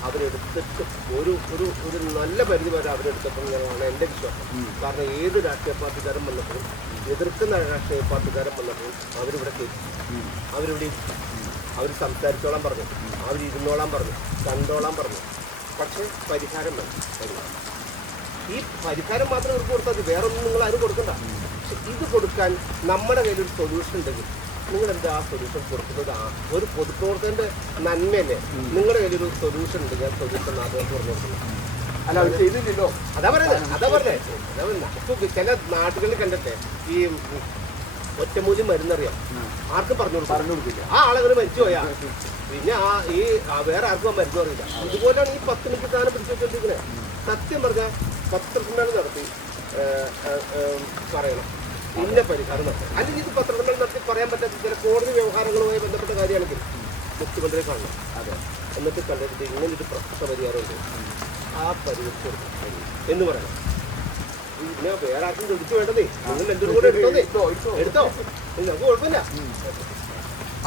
അവരെടുത്തിട്ട് ഒരു ഒരു ഒരു നല്ല പരിധി വരെ അവരെടുത്തപ്പോൾ എന്നാണ് എൻ്റെ വിശ്വാസം. കാരണം ഏത് രാഷ്ട്രീയ പാർട്ടിക്കാരും വന്നപ്പോൾ, എതിർക്കുന്ന രാഷ്ട്രീയ പാർട്ടിക്കാരും വന്നപ്പോൾ അവരിവിടെ കേട്ടു, അവരിവിടെ അവർ സംസാരിച്ചോളാൻ പറഞ്ഞു, അവരിരുന്നോളാൻ പറഞ്ഞു, കണ്ടോളാൻ പറഞ്ഞു. പക്ഷേ പരിഹാരം വേണം. ഈ പരിഹാരം മാത്രം ഇവർക്ക് കൊടുത്താൽ മതി, വേറെ ഒന്നും നിങ്ങൾ ആരും കൊടുക്കണ്ട. പക്ഷെ ഇത് കൊടുക്കാൻ നമ്മുടെ കയ്യിലൊരു സൊല്യൂഷൻ ഉണ്ടെങ്കിൽ നിങ്ങളെന്താ ആ സൊല്യൂഷൻ കൊടുക്കുന്നത്? ഒരു പൊതുപ്രവർത്തകൻ്റെ നന്മയല്ലേ? നിങ്ങളുടെ കയ്യിലൊരു സൊല്യൂഷൻ ഉണ്ടെങ്കിൽ ആ സൊല്യൂഷൻ നാട്ടുകാർക്ക് പറഞ്ഞു കൊടുക്കണം. അല്ല അത് ചെയ്തില്ലല്ലോ. അതാ പറഞ്ഞേ. നമുക്ക് ചില നാട്ടുകളിൽ കണ്ടിട്ടെ ഈ ഒറ്റമൂലി മരുന്നറിയാം, ആർക്കും പറഞ്ഞു കൊടുക്കില്ല. ആ ആളുകൾ മരിച്ചു പോയാ പിന്നെ വേറെ ആർക്കും ആ മരുന്ന് അറിയില്ല. ഇതുപോലെയാണ് ഈ 10 മിനിറ്റ് സാധനം പിടിച്ചു വെച്ചോണ്ടിരിക്കുന്നത്. സത്യം പറഞ്ഞാൽ പത്രസമ്മേളനം നടത്തി പറയണം ഇന്ന പരിഹാരം നടത്തും. അല്ലെങ്കിൽ ഇത് പത്രസമ്മേളനം നടത്തി പറയാൻ പറ്റാത്ത ചില കോടതി വ്യവഹാരങ്ങളുമായി ബന്ധപ്പെട്ട കാര്യമാണെങ്കിൽ മുഖ്യമന്ത്രിയെ കാണണം. അതെ, എന്നിട്ട് കണ്ടിട്ട് ഇങ്ങനൊരു പ്രശ്ന പരിഹാരമുണ്ട്, ആ പരിഹരിച്ചു കൊടുക്കും എന്ന് പറയണം. പിന്നെ വേറെ ആർക്കും ചോദിച്ചു വേണ്ടതേ, നിങ്ങൾ എന്തൊരു കൂടെ എടുത്തോ, നമുക്ക് കുഴപ്പമില്ല.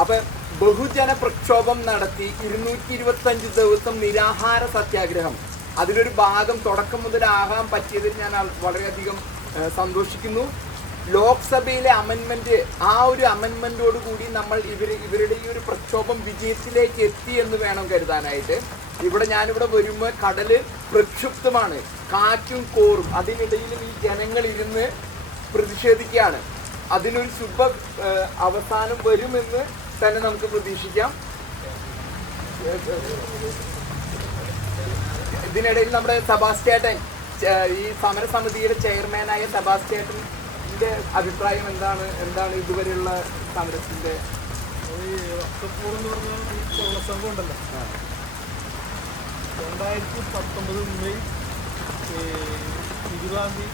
അപ്പൊ ബഹുജന പ്രക്ഷോഭം നടത്തി 225 ദിവസം നിരാഹാര സത്യാഗ്രഹം, അതിലൊരു ഭാഗം തുടക്കം മുതലാകാൻ പറ്റിയതിൽ ഞാൻ വളരെയധികം സന്തോഷിക്കുന്നു. ലോക്സഭയിലെ അമെൻമെന്റ്, ആ ഒരു അമെൻമെന്റോട് കൂടി നമ്മൾ ഇവരുടെ ഈ ഒരു പ്രക്ഷോഭം വിജയത്തിലേക്ക് എത്തി എന്ന് വേണം കരുതാനായിട്ട്. ഞാനിവിടെ വരുമ്പോൾ കടല് പ്രക്ഷുബ്ധമാണ്, കാറ്റും കോറും, അതിനിടയിലും ഈ ജനങ്ങൾ ഇരുന്ന് പ്രതിഷേധിക്കുകയാണ്. അതിനൊരു ശുഭ അവസാനം വരുമെന്ന് തന്നെ നമുക്ക് പ്രതീക്ഷിക്കാം. ഇതിനിടയിൽ നമ്മുടെ സെബാസ്റ്റ്യേട്ടൻ, ഈ സമരസമിതിയുടെ ചെയർമാനായ സെബാസ്റ്റ്യേട്ടൻ്റെ അഭിപ്രായം എന്താണ് ഇതുവരെയുള്ള സമരത്തിന്റെ? ഈ വക്കപ്പൂർ എന്ന് പറഞ്ഞാൽ ഈ കൊള്ളസംഘം ഉണ്ടല്ലോ, 2019 മെയ് 20-ാം തീയതി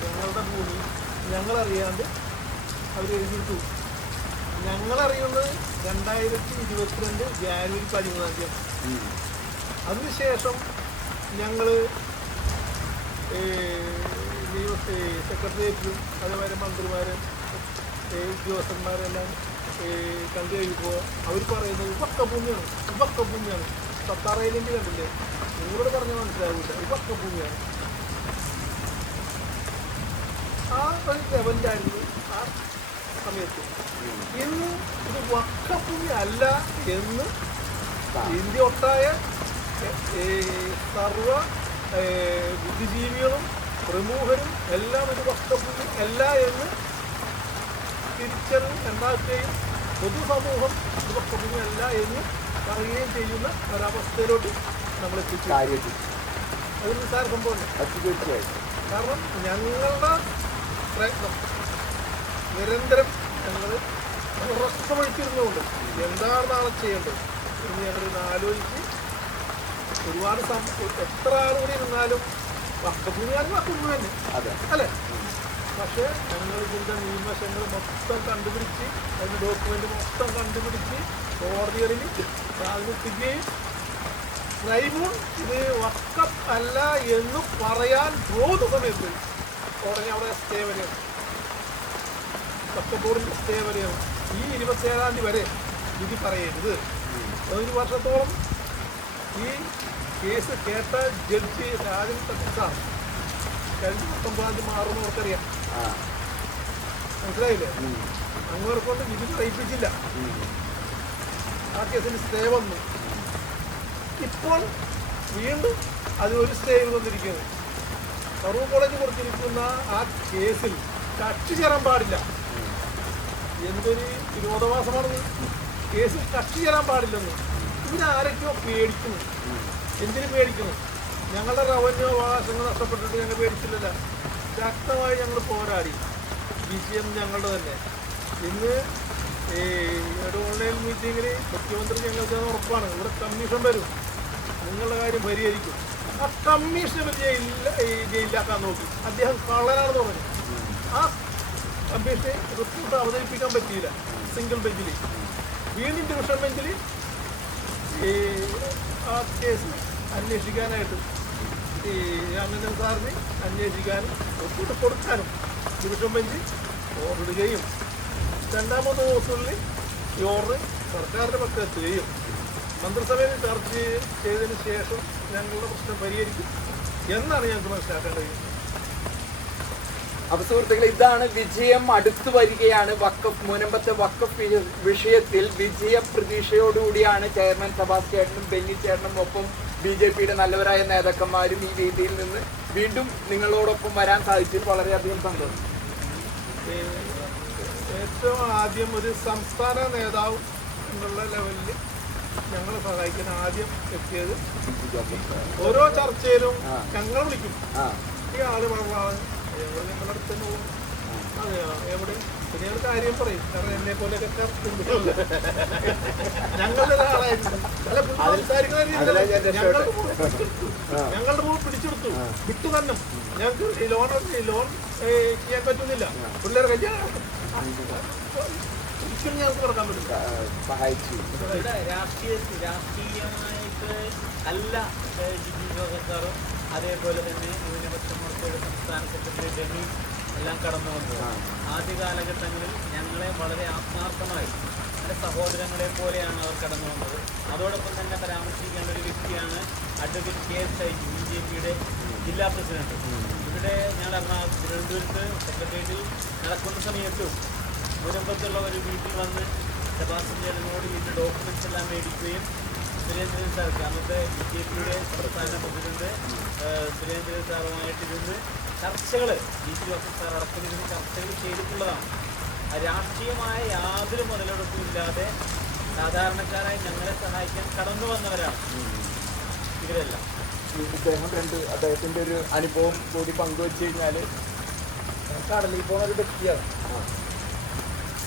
ഞങ്ങളുടെ ഭൂമി ഞങ്ങളറിയാണ്ട് അവർ എഴുതിയിട്ടു. ഞങ്ങളറിയുന്നത് 2022 ജാനുവരി 13-ാം തീയതി. അതിനുശേഷം ഞങ്ങൾ സെക്രട്ടേറിയറ്റിലും അതേമാതിരി മന്ത്രിമാരും ഉദ്യോഗസ്ഥന്മാരെല്ലാം കണ്ടു കഴിയുമ്പോൾ അവർ പറയുന്നത് വക്കഭൂമിയാണ്. സത്താറയിലേക്ക് കണ്ടില്ലേ, നിങ്ങളോട് പറഞ്ഞാൽ മനസ്സിലാവില്ല, വക്കഭൂമിയാണ്. ആ ഒരു ലെവലിലായിരുന്നു ആ സമയത്ത്. ഇന്ന് ഇത് വക്കഭൂമി അല്ല എന്ന് ഇന്ത്യ ഒട്ടായ സർവ ബുദ്ധിജീവികളും പ്രമുഖരും എല്ലാം ഇത് വക്കഭൂമി അല്ല എന്ന് തിരിച്ചറിവ് ഉണ്ടാക്കുകയും പൊതുസമൂഹം ഇത് വക്കഭൂമി അല്ല എന്ന് പറയുകയും ചെയ്യുന്ന ഒരവസ്ഥയിലോട്ട് നമ്മൾ എത്തിച്ചു. അതിൽ നിസ്സാര സംഭവമുണ്ട്. കാരണം ഞങ്ങളുടെ പ്രയത്നം നിരന്തരം ഞങ്ങൾ ഉറക്കമൊഴിച്ചിരുന്നുകൊണ്ട് എന്താണ് നാളെ ചെയ്യേണ്ടത് എന്ന് ഞങ്ങളിത് ആലോചിച്ച് ഒരുപാട് എത്ര ആളുകൂടി ഇരുന്നാലും വക്കഭൂമിയാണെങ്കിൽ വക്കഭൂമി തന്നെ അല്ലേ. പക്ഷേ ഞങ്ങൾ ഇതിൻ്റെ നിയമവശങ്ങൾ മൊത്തം കണ്ടുപിടിച്ച്, അതിൻ്റെ ഡോക്യുമെൻ്റ് മൊത്തം കണ്ടുപിടിച്ച് കോടതികളിൽ സാധിക്കുകയും ട്രൈബ്യൂൺ ഇത് വക്കഫ് അല്ല എന്ന് പറയാൻ പോകുന്ന സമയത്ത് കോടതി അവിടെ സ്റ്റേ വരെയാണ്, വക്കബോർഡിൻ്റെ സ്റ്റേ വരെയാണ്. ഈ 27-ാം തീയതി വരെ വിധി പറയരുത്. 1 വർഷത്തോളം ഈ കേസ് കേട്ട ജഡ്ജി രാജൻ തട്ടിച്ചാണ്. കഴിഞ്ഞ 19-ാം തീയതി മാറുന്നവർക്കറിയാം, മനസ്സിലായില്ലേ? അങ്ങനെ കൊണ്ട് വിധി പറയിപ്പിച്ചില്ല. ആ കേസിന് സ്റ്റേ വന്നു. ഇപ്പോൾ വീണ്ടും അതിനൊരു സ്റ്റേ വന്നിരിക്കുന്നത്. ഫറൂഖ് കോളേജ് കൊടുത്തിരിക്കുന്ന ആ കേസിൽ കക്ഷി ചേരാൻ പാടില്ല. എന്തൊരു വിരോധാഭാസമാണെന്ന്. കേസിൽ കക്ഷി ചേരാൻ പാടില്ലെന്ന് ഇവരാരൊക്കെയോ പേടിക്കുന്നു. എന്തിനു പേടിക്കുന്നു? ഞങ്ങളുടെ റവന്യൂ അവകാശങ്ങൾ നഷ്ടപ്പെട്ടിട്ട് ഞങ്ങൾ പേടിച്ചില്ലല്ല. ശക്തമായി ഞങ്ങൾ പോരാടി. വിഷയം ഞങ്ങളുടെ തന്നെ. ഇന്ന് ഒരു ഓൺലൈൻ മീറ്റിങ്ങിൽ മുഖ്യമന്ത്രി ഞങ്ങൾക്ക് ഉറപ്പാണ്, ഇവിടെ കമ്മീഷൻ വരും, നിങ്ങളുടെ കാര്യം പരിഹരിക്കും. ആ കമ്മീഷൻ ഇവർ ജയിലിലാക്കാൻ നോക്കി. അദ്ദേഹം കള്ളനാണെന്ന് പറഞ്ഞു. ആ കമ്മീഷനെ റിപ്പോർട്ട് അവതരിപ്പിക്കാൻ പറ്റിയില്ല സിംഗിൾ ബെഞ്ചിൽ. വീണ്ടും ഡിവിഷൻ ബെഞ്ചിൽ ആ കേസ് അന്വേഷിക്കാനായിട്ട് രാമചന്ദ്രൻ സാറിന് അന്വേഷിക്കാനും റിപ്പോർട്ട് കൊടുക്കാനും ഡിവിഷൻ ബെഞ്ച് ഓർഡിടുകയും 2-ാമത്തെ ദിവസങ്ങളിൽ ഈ ഓർഡർ സർക്കാരിൻ്റെ പക്കലെത്തുകയും മന്ത്രിസഭയിൽ ചർച്ച ചെയ്തതിന് ശേഷം ഞങ്ങളുടെ പ്രശ്നം പരിഹരിക്കും എന്നാണ് ഞങ്ങൾക്ക് മനസ്സിലാക്കേണ്ടത്. അപ്പൊ സുഹൃത്തുക്കളെ, ഇതാണ് വിജയം അടുത്തു വരികയാണ്. വഖഫ് മുനമ്പത്തെ വഖഫ് വിഷയത്തിൽ വിജയ പ്രതീക്ഷയോടുകൂടിയാണ് ചെയർമാൻ ഷബാസ് ചേട്ടനും ബെന്നി ചേട്ടനും ഒപ്പം BJPയുടെ നല്ലവരായ നേതാക്കന്മാരും ഈ വേദിയിൽ നിന്ന് വീണ്ടും നിങ്ങളോടൊപ്പം വരാൻ സാധിച്ചതിൽ വളരെയധികം സന്തോഷം. ഏറ്റവും ആദ്യം ഒരു സംസ്ഥാന നേതാവ് എന്നുള്ള ലെവലിൽ ഞങ്ങളെ സഹായിക്കാൻ ആദ്യം എത്തിയത് ഓരോ ചർച്ചയിലും ഞങ്ങൾ വിളിക്കും. ഈ ആള് പറഞ്ഞാണ് ഞങ്ങളുടെ അടുത്ത് തന്നെ പോകും. അതെയോ എവിടെ പിന്നെ ഒരു കാര്യം പറയും. കാരണം എന്നെ പോലെയൊക്കെ ഞങ്ങളുടെ ഒരാളായിരുന്നു. അല്ല സംസാരിക്കുന്ന ഞങ്ങളുടെ മുമ്പ് പിടിച്ചെടുത്തു വിട്ടു തന്നെ. ഞങ്ങൾക്ക് ലോൺ ചെയ്യാൻ പറ്റുന്നില്ല. പിള്ളേർ കല്യാണം ഒരിക്കലും ഞങ്ങൾക്ക് നടക്കാൻ പറ്റില്ല. സഹായിച്ചു. രാഷ്ട്രീയമായിട്ട് അല്ല സാറും അതേപോലെ തന്നെ ന്യൂനപക്ഷ മോർച്ചയുടെ സംസ്ഥാന സെക്രട്ടറി ഡെമി എല്ലാം കടന്നു വന്നത്. ആദ്യ കാലഘട്ടങ്ങളിൽ ഞങ്ങളെ വളരെ ആത്മാർത്ഥമായി എൻ്റെ സഹോദരങ്ങളെ പോലെയാണ് അവർ കടന്നു വന്നത്. അതോടൊപ്പം തന്നെ പരാമർശിക്കേണ്ട ഒരു വ്യക്തിയാണ് അഡ്വക്കേറ്റ് KS ഷൈജു, BJPയുടെ ജില്ലാ പ്രസിഡന്റ്. ഇവിടെ ഞങ്ങൾ തിരുവനന്തപുരത്ത് സെക്രട്ടേറിയറ്റിൽ നടക്കുന്ന സമയത്തും മുനമ്പത്തുള്ള ഒരു വീട്ടിൽ വന്ന് സെബാസ്റ്റ്യൻ ചേട്ടനോട് ഇതിൻ്റെ ഡോക്യുമെൻറ്റ്സ് എല്ലാം മേടിക്കുകയും സുരേന്ദ്രൻ സാർക്ക് അന്നത്തെ BJPയുടെ സംസ്ഥാന പ്രസിഡന്റ് സുരേന്ദ്രൻ സാറുമായിട്ടിരുന്ന് ചർച്ചകൾ DC ജോസഫ് സാർ അടക്കമിരുന്ന് ചർച്ചകൾ ചെയ്തിട്ടുള്ളതാണ്. രാഷ്ട്രീയമായ യാതൊരു മുതലെടുപ്പും ഇല്ലാതെ സാധാരണക്കാരായി ഞങ്ങളെ സഹായിക്കാൻ കടന്നു വന്നവരാണ് ഇവരെല്ലാം. അദ്ദേഹത്തിൻ്റെ ഒരു അനുഭവം കൂടി പങ്കുവെച്ച് കഴിഞ്ഞാൽ, കടലിൽ പോണ ഒരു വ്യക്തിയാണ്.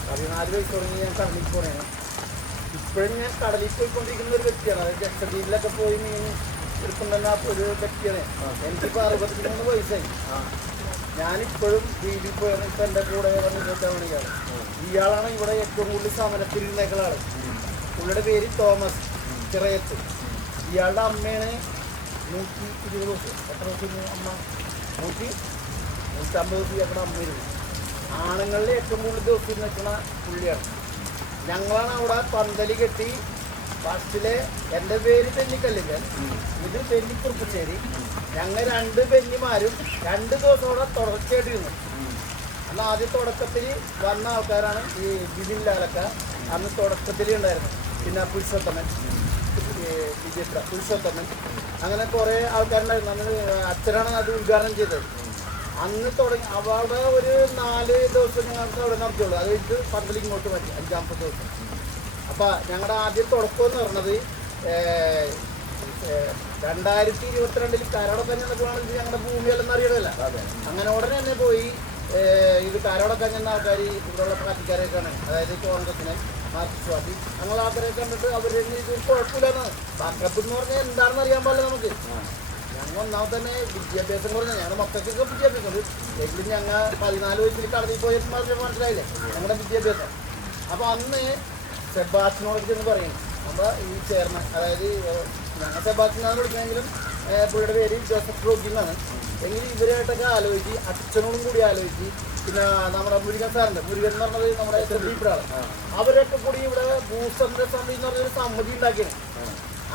14 വയസ്സ് തുടങ്ങി ഞാൻ കടലിൽ പോണേണ്. ഇപ്പോഴും ഞാൻ കടലിൽ പോയിക്കൊണ്ടിരിക്കുന്ന ഒരു വ്യക്തിയാണ്. അതായത് ലക്ഷദ്വീപിലൊക്കെ പോയി മീൻ എടുക്കുന്ന ഒരു വ്യക്തിയാണ്. എനിക്കിപ്പോൾ 63 വയസ്സായി. ഞാനിപ്പോഴും ദ്വീപിൽ പോയാണ്. ഇപ്പം എൻ്റെ കൂടെ വന്ന് 20 മണിക്കാണ്. ഇയാളാണ് ഇവിടെ ഏറ്റവും കൂടുതൽ സമരത്തിലിരുന്നേക്കുന്ന ആൾ. പുള്ളിയുടെ പേര് തോമസ് ചിറയത്ത്. ഇയാളുടെ അമ്മയാണ് 120 ദിവസം. എത്ര ദിവസം അമ്മ? 150 ദിവസം ഇയാളുടെ അമ്മ ഇരുന്നു. ആണുങ്ങളിൽ ഏറ്റവും കൂടുതൽ ദിവസം നിൽക്കുന്ന പുള്ളിയാണ്. ഞങ്ങളാണ് അവിടെ പന്തലി കെട്ടി. ഫസ്റ്റിലെ എൻ്റെ പേര് ബെന്നിക്കല്ലിങ്കൽ, ഇത് ബെന്നി കുറുപ്പശ്ശേരി. ഞങ്ങൾ 2 ബെന്നിമാരും 2 ദിവസം അവിടെ തുടർച്ചയായിട്ടിരുന്നു. അന്ന് ആദ്യം തുടക്കത്തിൽ വന്ന ആൾക്കാരാണ് ഈ ബിബിൻ ലാലക്ക, അന്ന് തുടക്കത്തിൽ ഉണ്ടായിരുന്നു. പിന്നെ പുരുഷോത്തമൻ, BJP പുരുഷോത്തമൻ, അങ്ങനെ കുറേ ആൾക്കാരുണ്ടായിരുന്നു. അന്ന് അച്ഛനാണ് അത് ഉദ്ഘാടനം ചെയ്തത്. അന്ന് തുടങ്ങി അവിടെ ഒരു 4 ദിവസം ഞങ്ങൾക്ക് അവിടെ നടത്തിയുള്ളൂ. അത് കഴിഞ്ഞിട്ട് പന്തലിൽ ഇങ്ങോട്ട് മതി 5ാമത്തെ ദിവസം. അപ്പം ഞങ്ങളുടെ ആദ്യം തുടക്കം എന്ന് പറഞ്ഞത് 2022 കരടക്കഞ്ഞ് എന്നപ്പോഴാണ് ഇത് ഞങ്ങളുടെ ഭൂമിയല്ലെന്ന് അറിയണമല്ല. അങ്ങനെ ഉടനെ തന്നെ പോയി ഇത് കരടക്കഞ്ഞെന്ന ആൾക്കാർ ഇവിടെയുള്ള പാർട്ടിക്കാരെയൊക്കെയാണ്, അതായത് കോൺഗ്രസിനെ, മാർക്സിസ്റ്റ് പാർട്ടി, അങ്ങനെ ആൾക്കാരെ കണ്ടിട്ട് അവർ ഇത് കുഴപ്പമില്ലെന്നാണ്. ബാക്കപ്പ് എന്ന് പറഞ്ഞാൽ എന്താണെന്ന് അറിയാൻ പാടില്ല നമുക്ക്. ഞങ്ങൾ ഒന്നാമത് തന്നെ വിദ്യാഭ്യാസം പറഞ്ഞാൽ ഞങ്ങളുടെ മക്കൾക്കൊക്കെ വിദ്യാഭ്യാസമുണ്ട്. എങ്കിലും ഞങ്ങൾ 14 വയസ്സിൽ കടലിൽ പോയി മനസ്സിലായില്ലേ ഞങ്ങളുടെ വിദ്യാഭ്യാസം. അപ്പോൾ അന്ന് സെബാസ്റ്റിനോട് ചെന്ന് പറയും നമ്മുടെ ഈ ചെയർമാൻ, അതായത് ഞങ്ങൾ സെബാസ്റ്റിനാണ് വിളിക്കണമെങ്കിലും പുള്ളിയുടെ പേര് ജോസഫ് റോക്കിന്നാണ്. എങ്കിലും ഇവരായിട്ടൊക്കെ ആലോചിച്ച് അച്ഛനോടും കൂടി ആലോചിച്ച്, പിന്നെ നമ്മുടെ മുരുകൻ സാറുണ്ട്, മുരുകൻ എന്ന് പറഞ്ഞത് നമ്മുടെ സെബിപ്രാണ്, അവരൊക്കെ കൂടി ഇവിടെ ഭൂസന്ത്ര സമിതി എന്ന് പറഞ്ഞൊരു സമിതി ഉണ്ടാക്കിയാണ്.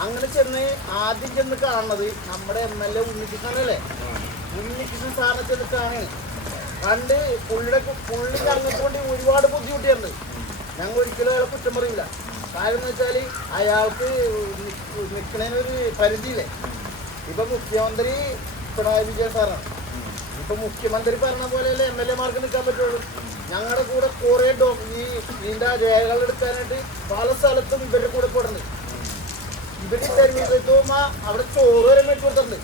അങ്ങനെ ചെന്ന് ആദ്യം ചെന്ന് കാണുന്നത് നമ്മുടെ MLA ഉണ്ണികൃഷ്ണനല്ലേ. ഉണ്ണികൃഷ്ണൻ സാറിനെ ചെന്ന് കാണുകയാണ്. കണ്ട് പുള്ളി ഞങ്ങൾക്ക് കൊണ്ട് ഒരുപാട് ബുദ്ധിമുട്ടിയുണ്ട്. ഞങ്ങൾ ഒരിക്കലും അയാളെ കുറ്റം പറയില്ല. കാര്യം എന്ന് വെച്ചാൽ അയാൾക്ക് നിൽക്കുന്നതിനൊരു പരിധിയില്ലേ. ഇപ്പം മുഖ്യമന്ത്രി പിണറായി വിജയൻ സാറാണ്. ഇപ്പം മുഖ്യമന്ത്രി പറഞ്ഞ പോലെയല്ലേ MLA മാർക്ക് നിൽക്കാൻ പറ്റുള്ളൂ. ഞങ്ങളുടെ കൂടെ കുറേ ഇതിൻ്റെ രേഖകൾ എടുക്കാനായിട്ട് പല സ്ഥലത്തും ഇവരുടെ കൂടെ പെടുന്നത്. ഇവർ തെരഞ്ഞെടുത്തും അവിടെ ചോറ് വരെ മേടിച്ചു കൊടുത്തിട്ടുണ്ട്.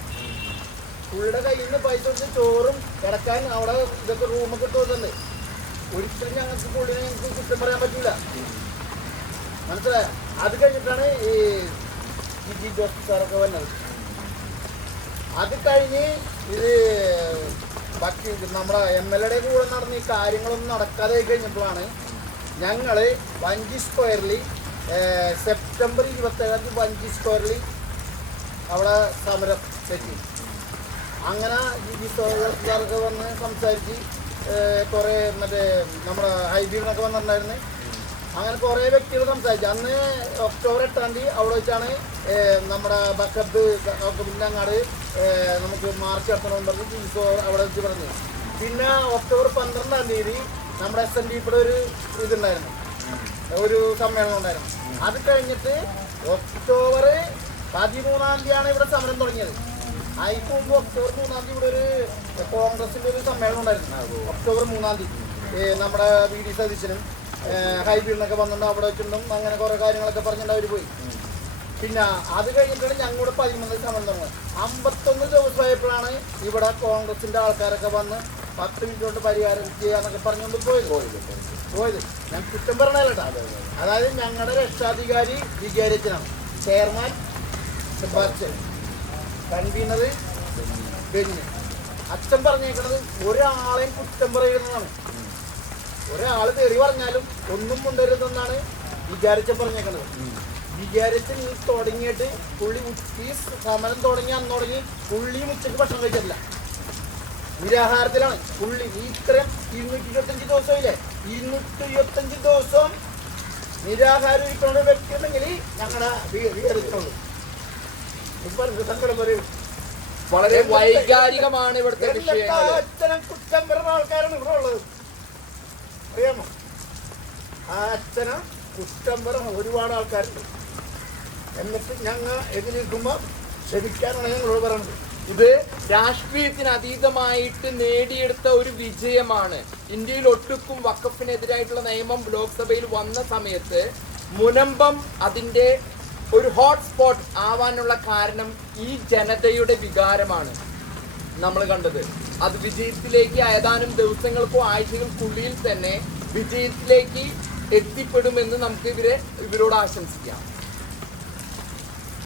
പുള്ളിയുടെ കയ്യിൽ നിന്ന് പൈസ കൊടുത്ത് ചോറും കിടക്കാൻ അവിടെ ഇതൊക്കെ റൂമൊക്കെ ഇട്ട് കൊടുത്തിട്ടുണ്ട്. ഒരിക്കലും ഞങ്ങൾക്ക് പുള്ളിനെ ഞങ്ങൾക്ക് കുറ്റം പറയാൻ പറ്റില്ല, മനസ്സിലായോ? അത് കഴിഞ്ഞിട്ടാണ് ഈ DC ജോസഫ് സാറൊക്കെ വന്നത്. അത് കഴിഞ്ഞ് ഇത് ബാക്കി നമ്മുടെ MLA കൂടെ നടന്ന ഈ കാര്യങ്ങളൊന്നും നടക്കാതെ കഴിഞ്ഞപ്പോഴാണ് ഞങ്ങൾ വഞ്ചി സ്ക്വയറിൽ സെപ്റ്റംബർ 27 വഞ്ചി സ്ക്വയറിൽ അവിടെ സമരം തെറ്റി. അങ്ങനെ DC സാറൊക്കെ വന്ന് സംസാരിച്ച് കുറേ മറ്റേ നമ്മുടെ ഹൈബീന്നൊക്കെ വന്നിട്ടുണ്ടായിരുന്നു. അങ്ങനെ കുറേ വ്യക്തികൾ സംസാരിച്ചു. അന്ന് ഒക്ടോബർ 8-ാം തീയതി അവിടെ വെച്ചാണ് നമ്മുടെ ബക്കബിൻ്റെ അങ്ങാട് നമുക്ക് മാർച്ച് നടത്തണമെന്ന് പറഞ്ഞ് ജിൽസോ അവിടെ വെച്ച് പറഞ്ഞു. പിന്നെ ഒക്ടോബർ 12-ാം തീയതി നമ്മുടെ SNDPയുടെ ഒരു ഇതുണ്ടായിരുന്നു, ഒരു സമ്മേളനം ഉണ്ടായിരുന്നു. അത് കഴിഞ്ഞിട്ട് ഒക്ടോബർ 13-ാം തീയതിയാണ് ഇവിടെ സമരം തുടങ്ങിയത്. അതിന് മുമ്പ് ഒക്ടോബർ 3-ാം തീയതി ഇവിടെ ഒരു കോൺഗ്രസിൻ്റെ ഒരു സമ്മേളനം ഉണ്ടായിരുന്നു. ഒക്ടോബർ 3-ാം തീയതി നമ്മുടെ VD സതീശനും ഹൈബീഡിനൊക്കെ വന്നിട്ടുണ്ട്, അവിടെ വെച്ചിട്ടുണ്ടും അങ്ങനെ കുറേ കാര്യങ്ങളൊക്കെ പറഞ്ഞിട്ട് അവർ പോയി. പിന്നെ അത് കഴിഞ്ഞിട്ടാണ് ഞങ്ങളുടെ 13 സമരം തുടങ്ങുന്നത്. 51 ദിവസമായപ്പോഴാണ് ഇവിടെ കോൺഗ്രസിൻ്റെ ആൾക്കാരൊക്കെ വന്ന് 10 മിനിറ്റ് കൊണ്ട് പരിഹാരം ചെയ്യാന്നൊക്കെ പറഞ്ഞുകൊണ്ട് പോയത്. ഞാൻ കുറ്റം പറഞ്ഞല്ലോ. അതായത് ഞങ്ങളുടെ രക്ഷാധികാരി വികാരച്ചനാണ്, ചെയർമാൻ സെബാസ്റ്റ്യൻ, കൺവീനർ ബെന്നി. അച്ഛൻ പറഞ്ഞേക്കുന്നത് ഒരാളെയും കുറ്റം പറയുന്നതാണ്. ഒരാൾ തെറി പറഞ്ഞാലും ഒന്നും കൊണ്ടുവരുതെന്നാണ് വിചാരിച്ചൻ പറഞ്ഞേക്കുന്നത്. വിചാരിച്ചൻ ഈ തുടങ്ങിയിട്ട് പുള്ളി ഈ സമരം തുടങ്ങി അന്ന് തുടങ്ങി പുള്ളിയും ഉച്ചയ്ക്ക് ഭക്ഷണം കഴിച്ചിട്ടില്ല, നിരാഹാരത്തിലാണ് പുള്ളി. ഈ ഇത്രയും 225 ദിവസമില്ലേ, 225 ദിവസം നിരാഹാരം ഇരിക്കുന്ന വ്യക്തി ഉണ്ടെങ്കിൽ ഞങ്ങളുടെ വിചാരിച്ചുള്ളൂ. ഇപ്പം സങ്കടം പറയും. വളരെ വൈകാരികമാണ് ഇവിടുത്തെ വിഷയങ്ങൾ. അച്ഛനും കുറ്റം വരുന്ന ആൾക്കാരാണ് ഇവിടെ ഉള്ളത്, അറിയാമോ? ആ അച്ഛനെ കുറ്റം വരുന്ന ഒരുപാട് ആൾക്കാരുണ്ട്. എന്നിട്ട് ഞങ്ങൾ എതിരിക്കുമ്പോൾ ക്ഷമിക്കാനാണ് ഞങ്ങളോട് പറയുന്നത്. ഇത് രാഷ്ട്രീയത്തിന് അതീതമായിട്ട് നേടിയെടുത്ത ഒരു വിജയമാണ്. ഇന്ത്യയിൽ ഒട്ടുക്കും വഖഫിനെതിരായിട്ടുള്ള നിയമം ലോക്സഭയിൽ വന്ന സമയത്ത് മുനമ്പം അതിൻ്റെ ഒരു ഹോട്ട്സ്പോട്ട് ആവാനുള്ള കാരണം ഈ ജനതയുടെ വികാരമാണ് നമ്മൾ കണ്ടത്. അത് വിജയത്തിലേക്ക് ഏതാനും ദിവസങ്ങൾക്കോ ആഴ്ചകൾക്കുള്ളിൽ തന്നെ വിജയത്തിലേക്ക് എത്തിപ്പെടുമെന്ന് നമുക്ക് ഇവരോട് ആശംസിക്കാം.